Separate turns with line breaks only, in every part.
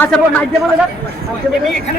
আচ্ছা বল মাইক দিয়ে বলে দাও এখানে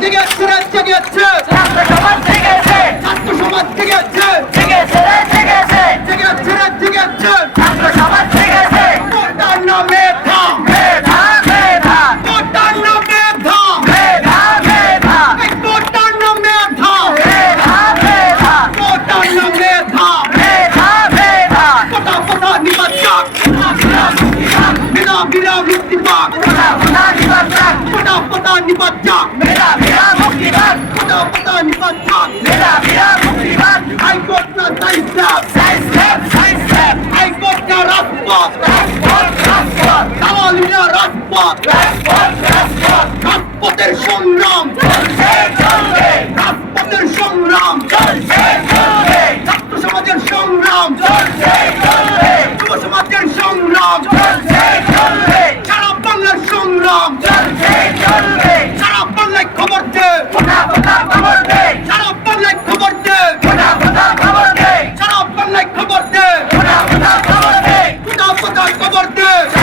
জেগেছে রে জেগেছে
ছাত্র সমাজ জেগেছে
ছাত্র সমাজ জেগেছে
জেগেছে জেগেছে
জেগেছে জেগেছে
ছাত্র সমাজ জেগেছে
কোটার নামে ধা
মেধা মেধা।
কোটার নামে ধা
মেধা মেধা।
কোটার নামে ধা
মেধা মেধা।
কোটার নামে ধা
মেধা মেধা।
কোটা কোটা নিবাচক বিনা বিনা মুক্তি পাক
কোথা কোথা নিবাচক
কোটা কোটা নিবাচক রাজপথ রাজপথের সংগ্রাম। রাজপথের সংগ্রাম। ছাত্র সমাজের সংগ্রাম। যুব সমাজের সংগ্রাম। সারা বাংলার সংগ্রাম। সারা বাংলায় খবর দে।
খবর দে
সারা বাংলায় খবর দে।
খবর দে
সারা বাংলায় খবর দে।
খবর দে
খবর দে।